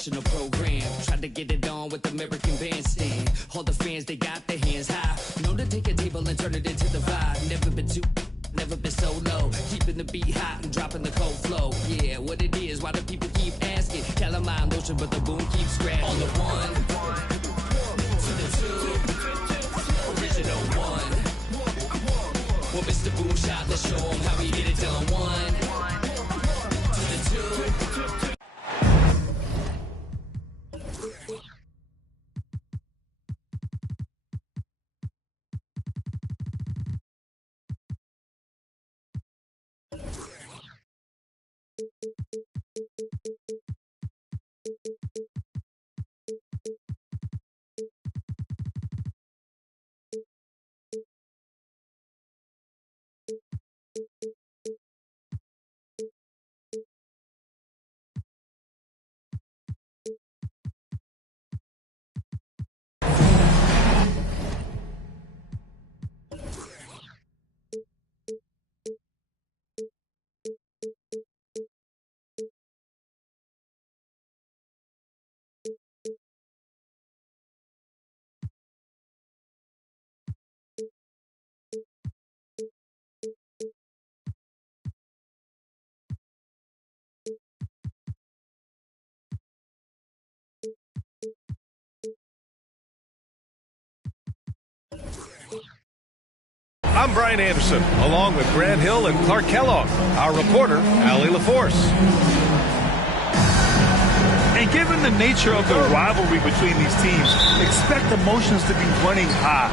professional program. Tried to get it on with American Bandstand. All the fans, they got their hands high. Known to take a table and turn it into the vibe. Never been too, never been so low. Keeping the beat hot and dropping the cold flow. Yeah, what it is, why do people keep asking? Calamine lotion, but the boom keeps scratching. On the one, to the two, original one. Well, Mr. Boom Shot, let's show him how we get it done. One, to the two. I'm Brian Anderson, along with Grant Hill and Clark Kellogg. Our reporter, Allie LaForce. And given the nature of the rivalry between these teams, expect emotions to be running high.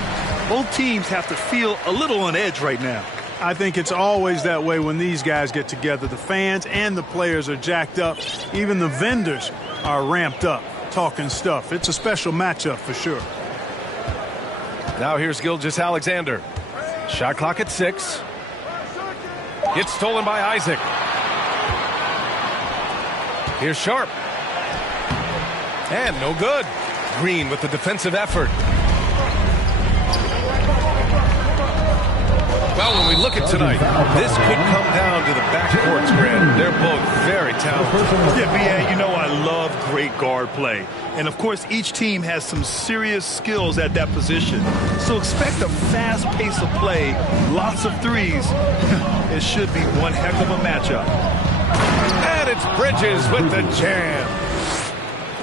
Both teams have to feel a little on edge right now. I think it's always that way when these guys get together. The fans and the players are jacked up. Even the vendors are ramped up, talking stuff. It's a special matchup for sure. Now here's Gilgeous Alexander. Shot clock at 6. It's stolen by Isaac. Here's Sharp. And no good. Green with the defensive effort. Well, when we look at tonight, this could come down to the backcourts, Grant. They're both very talented. Yeah, B.A., you know I love great guard play. And, of course, each team has some serious skills at that position. So expect a fast pace of play, lots of threes. It should be one heck of a matchup. And it's Bridges with the jam.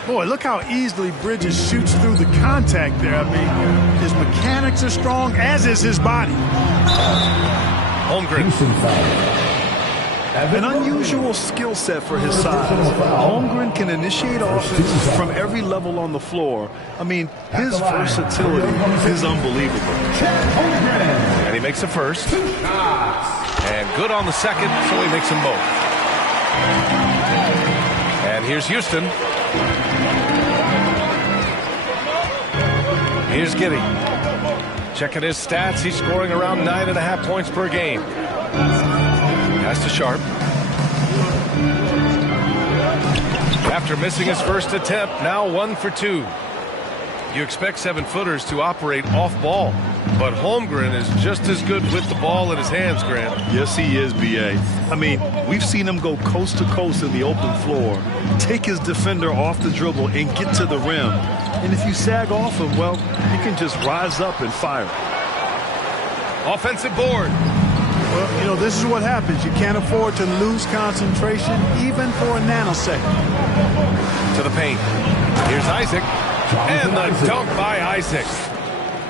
Boy, look how easily Bridges shoots through the contact there. I mean, his mechanics are strong, as is his body. Holmgren. An unusual skill set for his size. Holmgren can initiate offense from every level on the floor. I mean, his versatility is unbelievable. And he makes the first. And good on the second, so he makes them both. And here's Houston. Here's Giddey. Checking his stats, he's scoring around 9.5 points per game. Pass to Sharp. After missing his first attempt, now 1 for 2. You expect 7-footers to operate off ball, but Holmgren is just as good with the ball in his hands, Grant. Yes, he is, B.A. I mean, we've seen him go coast to coast in the open floor, take his defender off the dribble and get to the rim. And if you sag off him, well, he can just rise up and fire. Offensive board. Well, you know, this is what happens. You can't afford to lose concentration even for a nanosecond. To the paint. Here's Isaac. And the dunk by Isaac.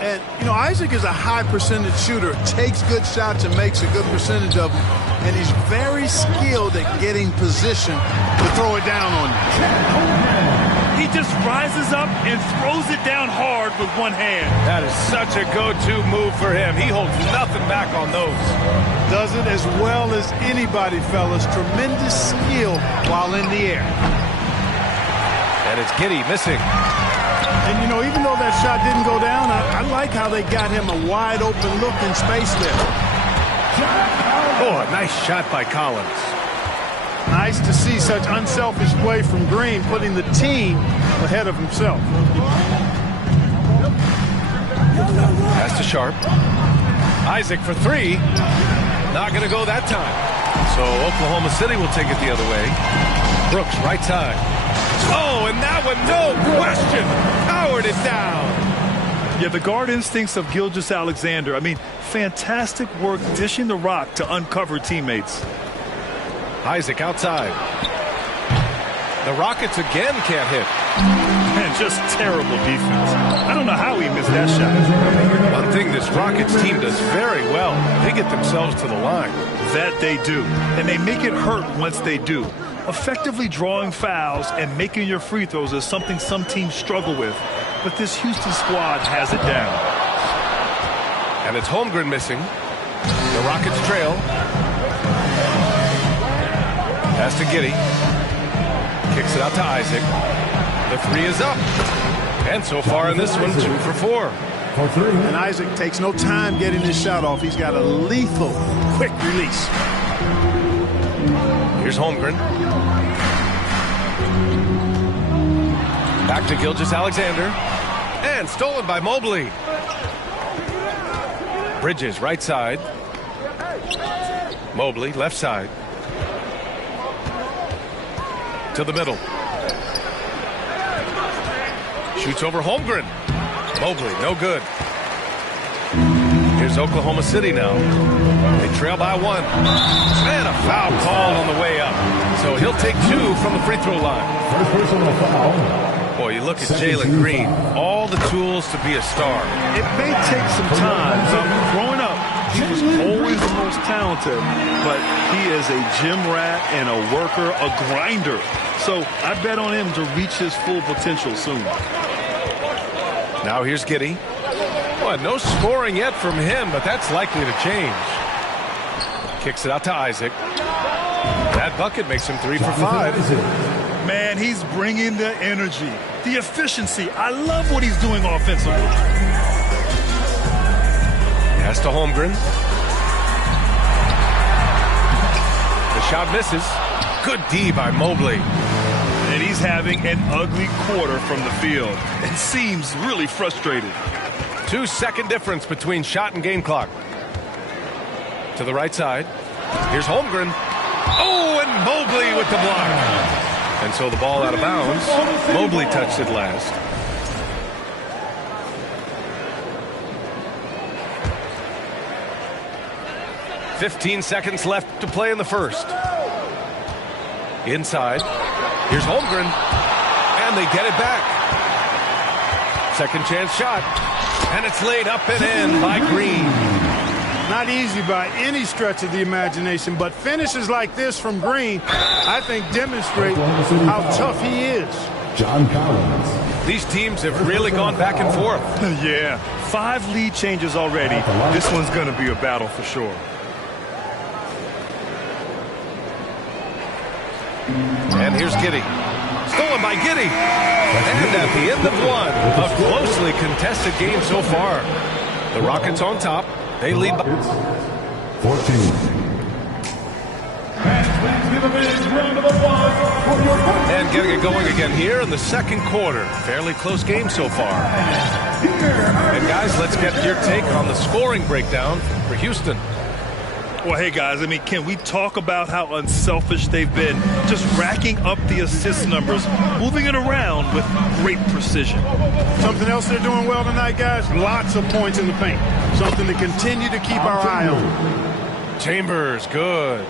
And, you know, Isaac is a high percentage shooter, takes good shots and makes a good percentage of them. And he's very skilled at getting position to throw it down on you. He just rises up and throws it down hard with one hand. That is such a go-to move for him. He holds nothing back on those. Does it as well as anybody, fellas. Tremendous skill while in the air. And it's Giddey missing. And, you know, even though that shot didn't go down, I like how they got him a wide-open look in space there. Oh, a nice shot by Collins. Nice to see such unselfish play from Green, putting the team ahead of himself. Pass to Sharp. Isaac for 3. Not going to go that time. So Oklahoma City will take it the other way. Brooks, right side. Oh, and that one, no question, powered it down. Yeah, the guard instincts of Gilgeous-Alexander. I mean, fantastic work dishing the rock to uncover teammates. Isaac outside. The Rockets again can't hit. Man, just terrible defense. I don't know how he missed that shot. One thing this Rockets team does very well, they get themselves to the line. That they do. And they make it hurt once they do. Effectively drawing fouls and making your free throws is something some teams struggle with. But this Houston squad has it down. And it's Holmgren missing. The Rockets trail. Pass to Giddey. Kicks it out to Isaac. The three is up. And so far in this one, 2 for 4. And Isaac takes no time getting his shot off. He's got a lethal, quick release. Here's Holmgren. Back to Gilgeous-Alexander. And stolen by Mobley. Bridges, right side. Mobley, left side. To the middle. Shoots over Holmgren. Mobley, no good. Here's Oklahoma City now. They trail by 1. And a foul call on the way up. So he'll take 2 from the free throw line. First personal foul. Boy, you look at Jalen Green. All the tools to be a star. It may take some time. Growing up, he was always the most talented, but he is a gym rat and a worker, a grinder. So I bet on him to reach his full potential soon. Now here's Giddey. Boy, no scoring yet from him, but that's likely to change. Kicks it out to Isaac. That bucket makes him 3 for 5. Man, he's bringing the energy, the efficiency. I love what he's doing offensively. Pass to Holmgren. The shot misses. Good D by Mobley. And he's having an ugly quarter from the field and seems really frustrated. 2-second difference between shot and game clock. To the right side. Here's Holmgren. Oh, and Mobley with the block. And so the ball out of bounds. Mobley touched it last. "15 seconds left to play in the first. Inside. Here's Holmgren. And they get it back. Second chance shot. And it's laid up and in by Green. Not easy by any stretch of the imagination, but finishes like this from Green, I think, demonstrate how tough he is. John Collins. These teams have really gone back and forth. Yeah, 5 lead changes already. This one's going to be a battle for sure. And here's Giddey. Stolen by Giddey. And at the end of one, a closely contested game so far. The Rockets on top. They lead by 14. And getting it going again here in the second quarter. Fairly close game so far. And guys, let's get your take on the scoring breakdown for Houston. Well, hey, guys, I mean, can we talk about how unselfish they've been? Just racking up the assist numbers, moving it around with great precision. Something else they're doing well tonight, guys, lots of points in the paint. Something to continue to keep our eye on. Chambers, good.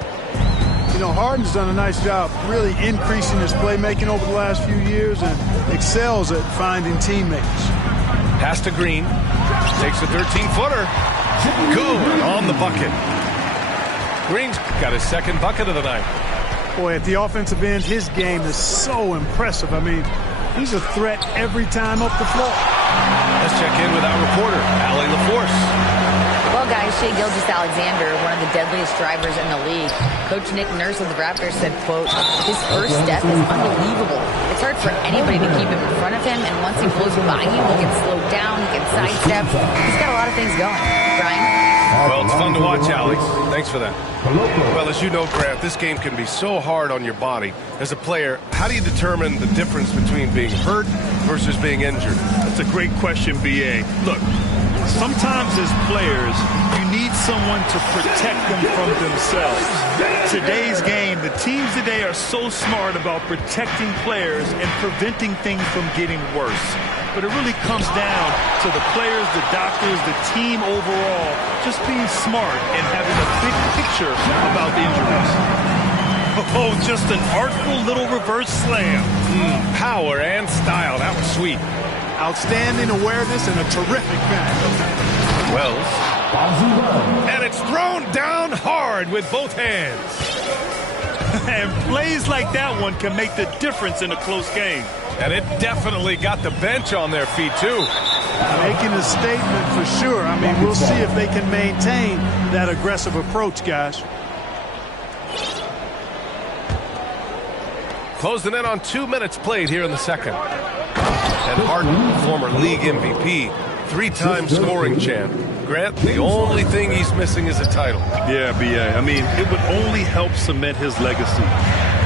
You know, Harden's done a nice job really increasing his playmaking over the last few years and excels at finding teammates. Pass to Green. Takes a 13-footer. Good on the bucket. Green's got his second bucket of the night. Boy, at the offensive end, his game is so impressive. I mean, he's a threat every time up the floor. Let's check in with our reporter, Allie LaForce. Well, guys, Shai Gilgeous-Alexander, one of the deadliest drivers in the league. Coach Nick Nurse of the Raptors said, quote, his first step is unbelievable. It's hard for anybody to keep him in front of him, and once he blows by you, he can slow down, he can sidestep. He's got a lot of things going. Brian? Well, it's fun to watch, Allie. Thanks for that. Well, as you know, Grant, this game can be so hard on your body. As a player, how do you determine the difference between being hurt versus being injured? That's a great question, B.A. Look, Sometimes as players, you need someone to protect them from themselves. Today's game, the teams today are so smart about protecting players and preventing things from getting worse. But it really comes down to the players, the doctors, the team overall, just being smart and having a big picture about the injuries. Oh, just an artful little reverse slam. Power and style. That was sweet. Outstanding awareness and a terrific finish. Wells. And it's thrown down hard with both hands. And plays like that one can make the difference in a close game. And it definitely got the bench on their feet, too. Making a statement for sure. I mean, we'll see if they can maintain that aggressive approach, guys. Closing in on 2 minutes played here in the second. And Harden, former league MVP, 3-time scoring champ. Grant, the only thing he's missing is a title. Yeah, B.A. I mean, it would only help cement his legacy.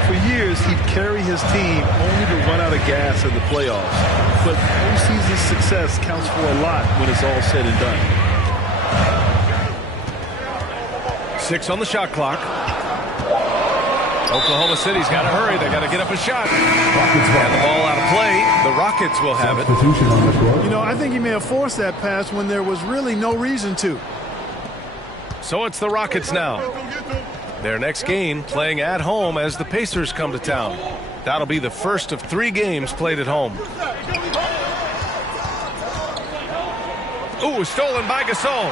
For years, he'd carry his team only to run out of gas in the playoffs. But postseason success counts for a lot when it's all said and done. 6 on the shot clock. Oklahoma City's got to hurry. They got to get up a shot. And the ball out of play. The Rockets will have it. You know, I think he may have forced that pass when there was really no reason to. So it's the Rockets now. Their next game playing at home as the Pacers come to town. That'll be the first of 3 games played at home. Ooh, stolen by Gasol.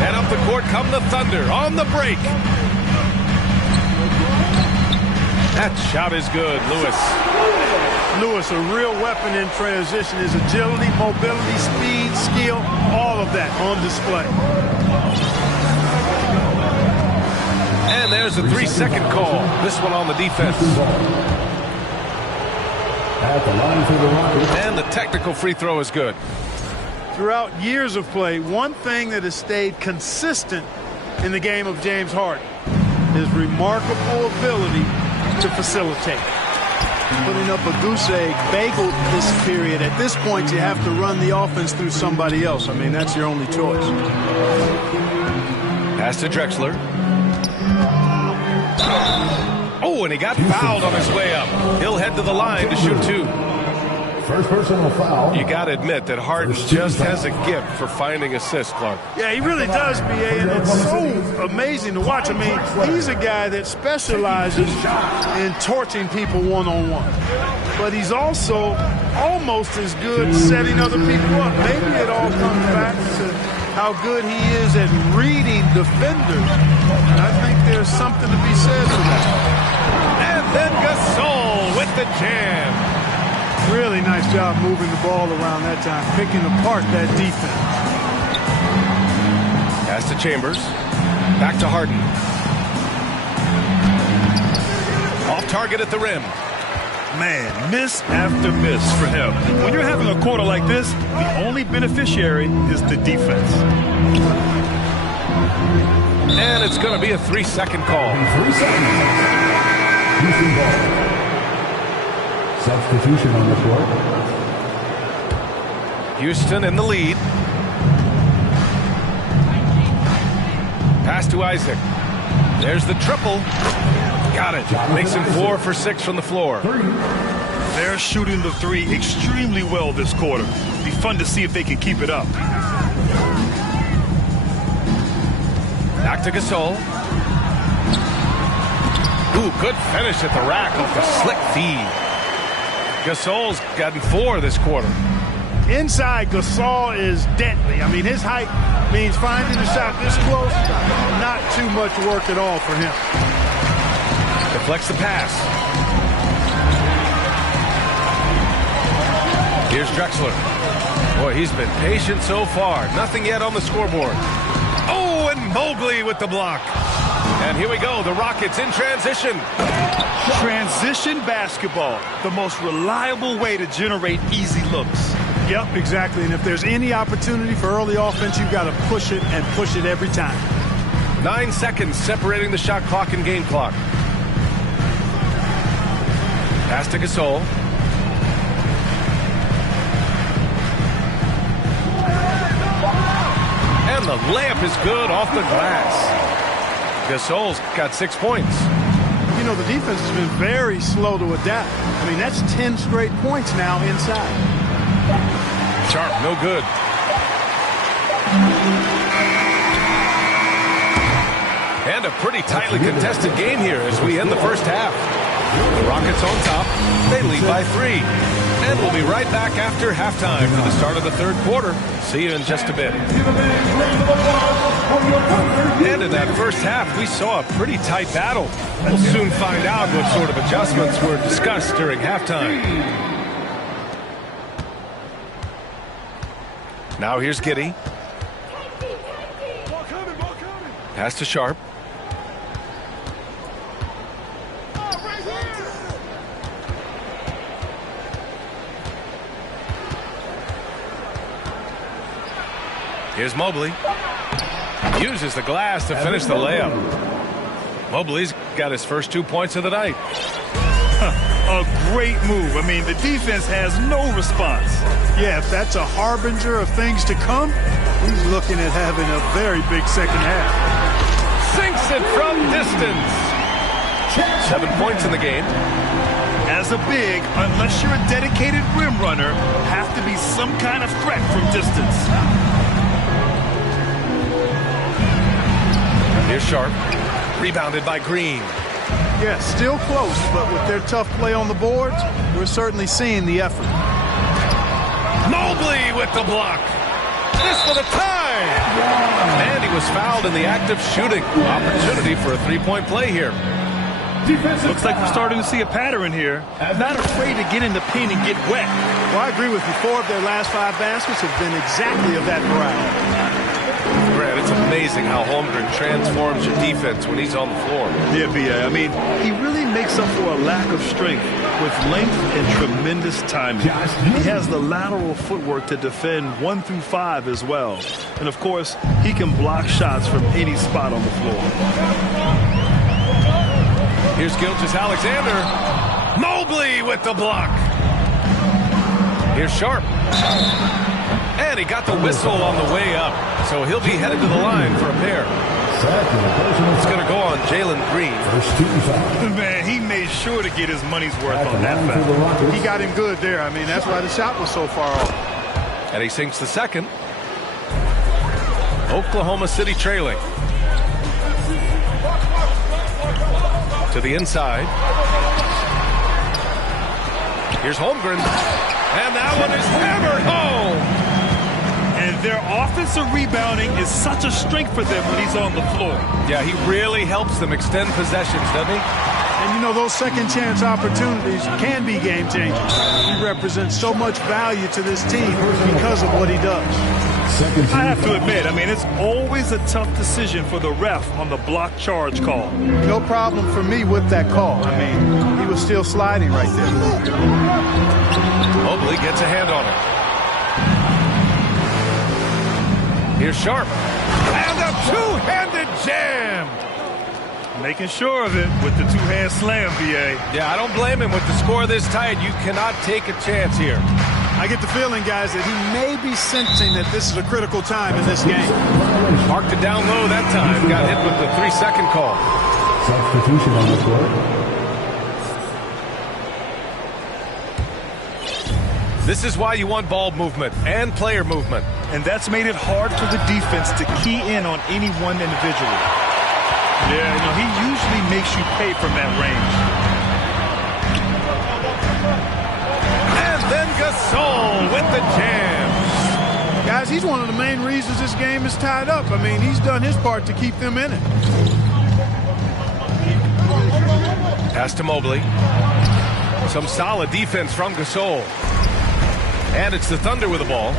And up the court come the Thunder on the break. That shot is good, Lewis. Lewis, a real weapon in transition. His agility, mobility, speed, skill, all of that on display. And there's a 3-second call. This one on the defense. At the line for the Rockets. And the technical free throw is good. Throughout years of play, one thing that has stayed consistent in the game of James Harden is remarkable ability to facilitate. Putting up a goose egg bagel this period. At this point, you have to run the offense through somebody else. I mean, that's your only choice. Pass to Drexler. Oh, and he got fouled on his way up. He'll head to the line to shoot 2. First personal foul. You got to admit that Harden just has a gift for finding assists, Clark. Yeah, he really does, B.A., and it's so amazing to watch. I mean, he's a guy that specializes in torching people one-on-one. But he's also almost as good setting other people up. Maybe it all comes back to how good he is at reading defenders. And I think there's something to be said for that. And then Gasol with the jam. Really nice job moving the ball around that time, picking apart that defense. Pass to Chambers. Back to Harden. Off target at the rim. Man, miss after miss for him. When you're having a quarter like this, the only beneficiary is the defense. And it's going to be a 3-second call. 3 seconds. Houston ball. Substitution on the court. Houston in the lead. Pass to Isaac. There's the triple. Got it. Makes him 4 for 6 from the floor. They're shooting the 3 extremely well this quarter. Be fun to see if they can keep it up. Back to Gasol. Ooh, good finish at the rack off the slick feed. Gasol's gotten 4 this quarter. Inside, Gasol is deadly. I mean, his height means finding a shot this close, not too much work at all for him. Deflects the pass. Here's Drexler. Boy, he's been patient so far. Nothing yet on the scoreboard. Oh, and Mobley with the block. And here we go, the Rockets in transition. Transition basketball, the most reliable way to generate easy looks. Yep, exactly. And if there's any opportunity for early offense, you've got to push it and push it every time. 9 seconds separating the shot clock and game clock. Pass to Gasol. And the layup is good off the glass. Gasol's got 6 points. You know, the defense has been very slow to adapt. I mean, that's 10 straight points now inside. Sharp, no good. And a pretty tightly contested game here as we end the first half. The Rockets on top. They lead by 3. And we'll be right back after halftime for the start of the third quarter. See you in just a bit. And in that first half, we saw a pretty tight battle. We'll soon find out what sort of adjustments were discussed during halftime. Now here's Giddey. Pass to Sharp. Here's Mobley. Uses the glass to finish the layup. Mobley's got his first 2 points of the night. A great move. I mean, the defense has no response. Yeah, if that's a harbinger of things to come, he's looking at having a very big second half. Sinks it from distance. 7 points in the game. As a big, unless you're a dedicated rim runner, have to be some kind of threat from distance. Here's Sharp. Rebounded by Green. Yeah, still close, but with their tough play on the boards, we're certainly seeing the effort. Mobley with the block. This for the tie. And he was fouled in the act of shooting. Opportunity for a three-point play here. Looks like we're starting to see a pattern here. Not afraid to get in the paint and get wet. Well, I agree with you. 4 of their last 5 baskets have been exactly of that variety. Grant, it's amazing how Holmgren transforms your defense when he's on the floor. Yeah, B.A. I mean, he really makes up for a lack of strength with length and tremendous timing. He has the lateral footwork to defend 1 through 5 as well. And, of course, he can block shots from any spot on the floor. Here's Gilgeous-Alexander. Mobley with the block. Here's Sharp. And he got the whistle on the way up. So he'll be headed to the line for a pair. It's going to go on Jalen Green. Man, he made sure to get his money's worth on that foul. He got him good there. I mean, that's why the shot was so far off. And he sinks the second. Oklahoma City trailing. To the inside. Here's Holmgren. And that one is hammered home. And their offensive rebounding is such a strength for them when he's on the floor. Yeah, he really helps them extend possessions, doesn't he? And you know, those second chance opportunities can be game changers. He represents so much value to this team because of what he does. I have to admit, I mean, it's always a tough decision for the ref on the block charge call. No problem for me with that call. I mean, he was still sliding right there. Mobley gets a hand on it. Here's Sharp. And a two-handed jam. Making sure of it with the two-hand slam, B.A. Yeah, I don't blame him with the score this tight. You cannot take a chance here. I get the feeling, guys, that he may be sensing that this is a critical time in this game. Marked it down low that time. Got hit with the 3-second call. Substitution on the floor. This is why you want ball movement and player movement. And that's made it hard for the defense to key in on any one individual. Yeah, you know, he usually makes you pay from that range. And then Gasol with the jam. Guys, he's one of the main reasons this game is tied up. I mean, he's done his part to keep them in it. Pass to Mobley. Some solid defense from Gasol. And it's the Thunder with the ball.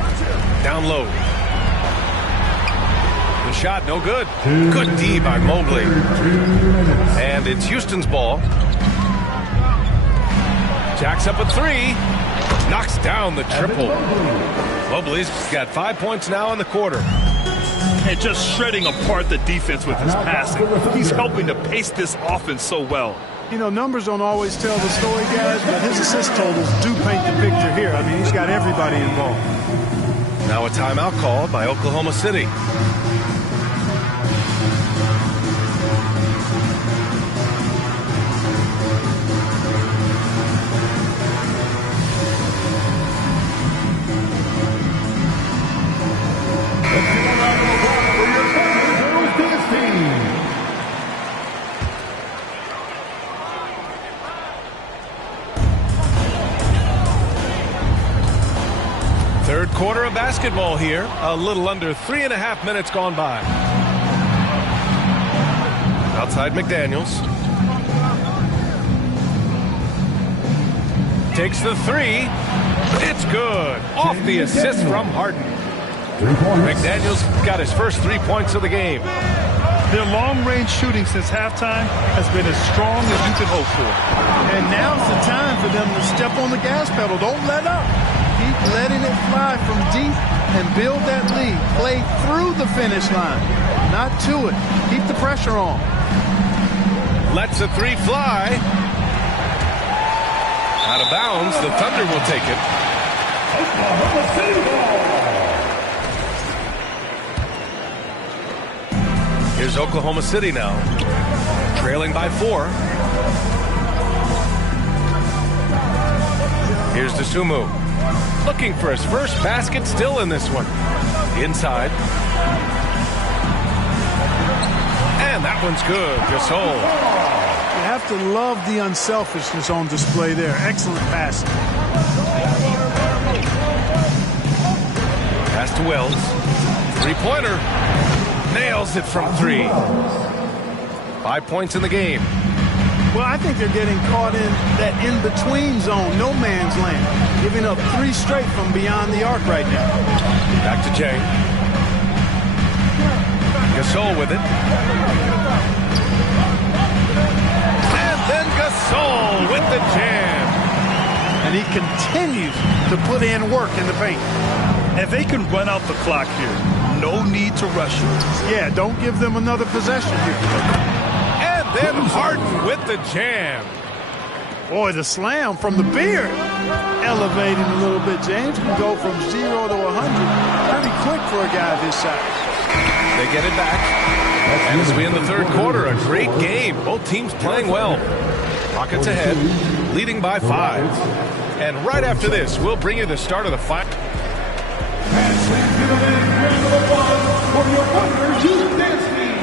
Down low. The shot, no good. Good D by Mobley. And it's Houston's ball. Jacks up a 3. Knocks down the triple. Mobley's got 5 points now in the quarter. And just shredding apart the defense with his passing. He's helping to pace this offense so well. You know, numbers don't always tell the story, guys, but his assist totals do paint the picture here. I mean, he's got everybody involved. Now a timeout called by Oklahoma City. Third quarter of basketball here. A little under 3.5 minutes gone by. Outside McDaniels. Takes the three. It's good. Off the assist from Harden. McDaniels got his first 3 points of the game. Their long-range shooting since halftime has been as strong as you can hope for. And now's the time for them to step on the gas pedal. Don't let up. Keep letting it fly from deep and build that lead. Play through the finish line, not to it. Keep the pressure on. Lets a three fly. Out of bounds. The Thunder will take it. Here's Oklahoma City now, trailing by 4. Here's Dosunmu, looking for his first basket, still in this one. Inside. And that one's good. Gasol. You have to love the unselfishness on display there. Excellent passing. Pass to Wells. Three-pointer. Nails it from 3. 5 points in the game. Well, I think they're getting caught in that in-between zone, no man's land, giving up 3 straight from beyond the arc right now. Back to Jay. Gasol with it. And then Gasol with the jam. And he continues to put in work in the paint. If they can run out the clock here, no need to rush it. Yeah, don't give them another possession here. And then Harden with the jam. Boy, the slam from the beard. Elevating a little bit. James can go from 0 to 100 pretty quick for a guy this size. They get it back. And as we end the third quarter, a great game. Both teams playing well. Rockets ahead, leading by 5. And right after this, we'll bring you the start of the final.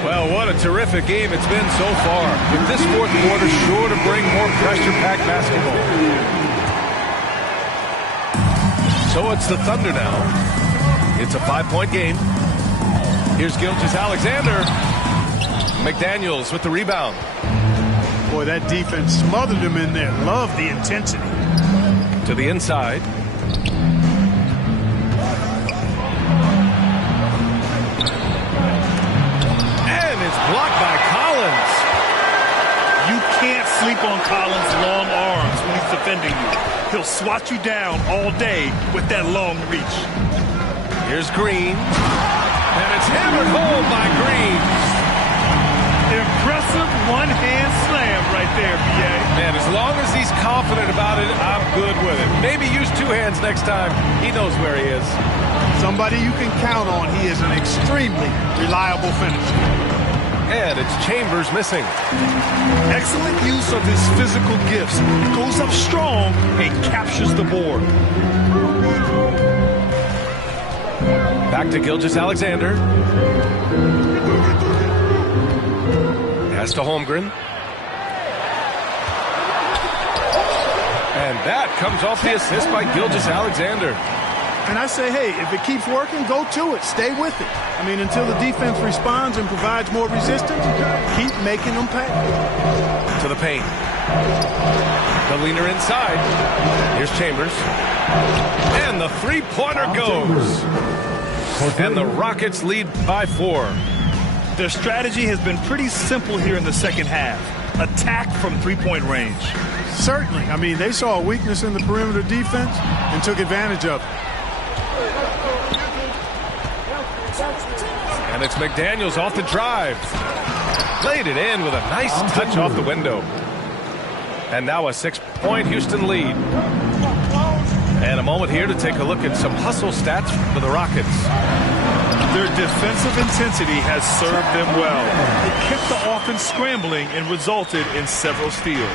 Well, what a terrific game it's been so far. But this fourth quarter sure to bring more pressure-packed basketball. So it's the Thunder now. It's a 5-point game. Here's Gilgeous-Alexander. McDaniels with the rebound. Boy, that defense smothered him in there. Love the intensity. To the inside. Blocked by Collins. You can't sleep on Collins' long arms when he's defending you. He'll swat you down all day with that long reach. Here's Green. And it's hammered home by Green. Impressive one-hand slam right there, B.A. And as long as he's confident about it, I'm good with it. Maybe use 2 hands next time. He knows where he is. Somebody you can count on. He is an extremely reliable finisher. And it's Chambers missing. Excellent use of his physical gifts. Goes up strong and captures the board. Back to Gilgeous-Alexander. Pass to Holmgren. And that comes off the assist by Gilgeous-Alexander. And I say, hey, if it keeps working, go to it. Stay with it. I mean, until the defense responds and provides more resistance, keep making them pay. To the paint. The leaner inside. Here's Chambers. And the three-pointer goes. And the Rockets lead by 4. Their strategy has been pretty simple here in the second half. Attack from three-point range. Certainly. I mean, they saw a weakness in the perimeter defense and took advantage of it. And it's McDaniels off the drive. Laid it in with a nice touch off the window. And now a 6-point Houston lead. And a moment here to take a look at some hustle stats for the Rockets. Their defensive intensity has served them well. It kept the offense scrambling and resulted in several steals.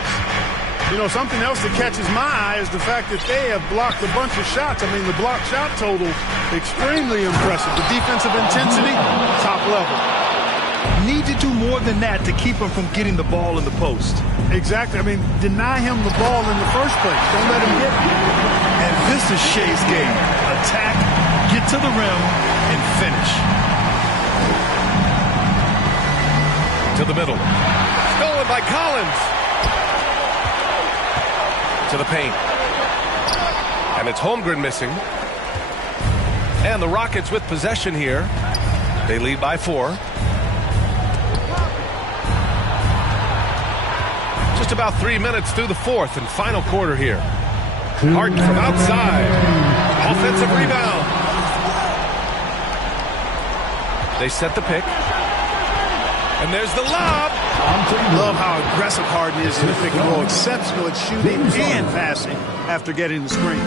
You know, something else that catches my eye is the fact that they have blocked a bunch of shots. I mean, the block shot total, extremely impressive. The defensive intensity, top level. Need to do more than that to keep him from getting the ball in the post. Exactly. I mean, deny him the ball in the first place. Don't let him get it. And this is Shea's game. Attack, get to the rim, and finish. To the middle. Stolen by Collins. To the paint. And it's Holmgren missing. And the Rockets with possession here. They lead by 4. Just about 3 minutes through the fourth and final quarter here. Harden from outside. Offensive rebound. They set the pick. And there's the lob. Love how aggressive Harden is in the pick and roll. Exceptional at shooting and passing after getting the screen.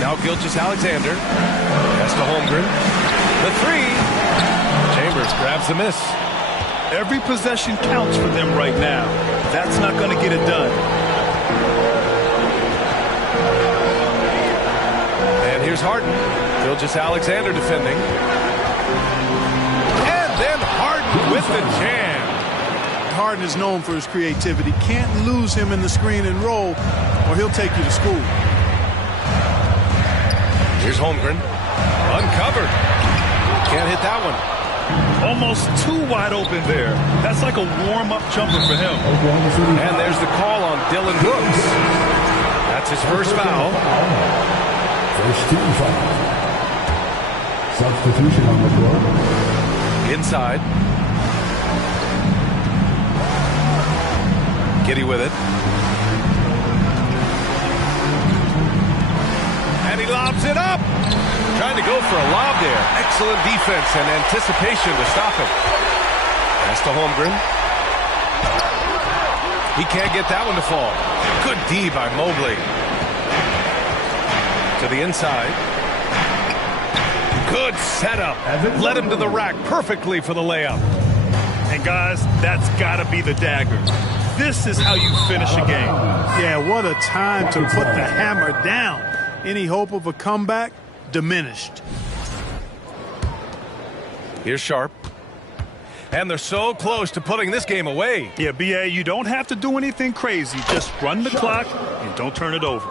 Now Gilgeous-Alexander. That's to Holmgren. The 3. Chambers grabs the miss. Every possession counts for them right now. That's not going to get it done. And here's Harden. Gilgeous-Alexander defending. And then Harden with the jam. Harden is known for his creativity. Can't lose him in the screen and roll, or he'll take you to school. Here's Holmgren. Uncovered. Can't hit that one. Almost too wide open there. That's like a warm-up jumper for him. And there's the call on Dylan Brooks. That's his first foul. First team foul. Substitution on the floor. Inside. Giddy with it. And he lobs it up. Trying to go for a lob there. Excellent defense and anticipation to stop it. Pass to Holmgren. He can't get that one to fall. Good D by Mobley. To the inside. Good setup. Led him to the rack perfectly for the layup. And guys, that's got to be the dagger. This is how you finish a game. Yeah, what a time to put the hammer down. Any hope of a comeback? Diminished. Here's Sharp. And they're so close to putting this game away. Yeah, B.A., you don't have to do anything crazy. Just run the clock and don't turn it over.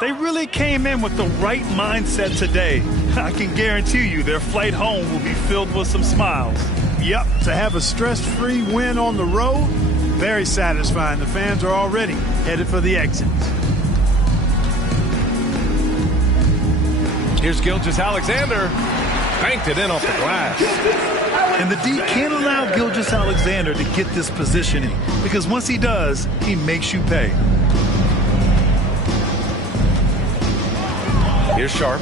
They really came in with the right mindset today. I can guarantee you their flight home will be filled with some smiles. Yep, to have a stress-free win on the road, very satisfying. The fans are already headed for the exits. Here's Gilgeous-Alexander. Banked it in off the glass. And the D can't allow Gilgeous-Alexander to get this positioning, because once he does, he makes you pay. Here's Sharp.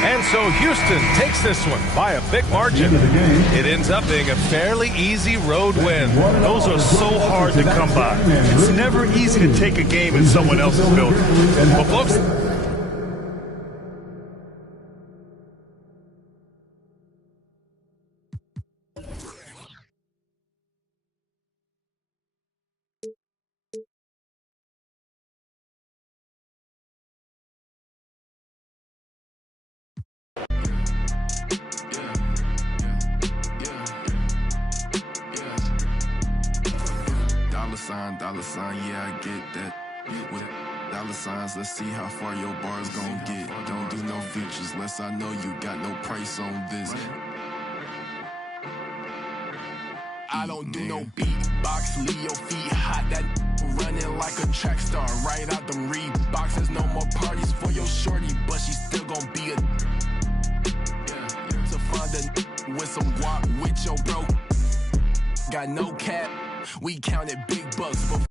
And so Houston takes this one by a big margin. It ends up being a fairly easy road win. Those are so hard to come by. It's never easy to take a game in someone else's building. Well, folks, dollar sign, yeah, I get that. With dollar signs, let's see how far your bar's gon' get. Don't do no features, less I know you got no price on this. I don't do no beatbox, leave your feet hot, that running like a track star, right out them Reeboks. There's no more parties for your shorty, but she still gon' be a to find a with some guap with your bro. Got no cap, we counted big bucks before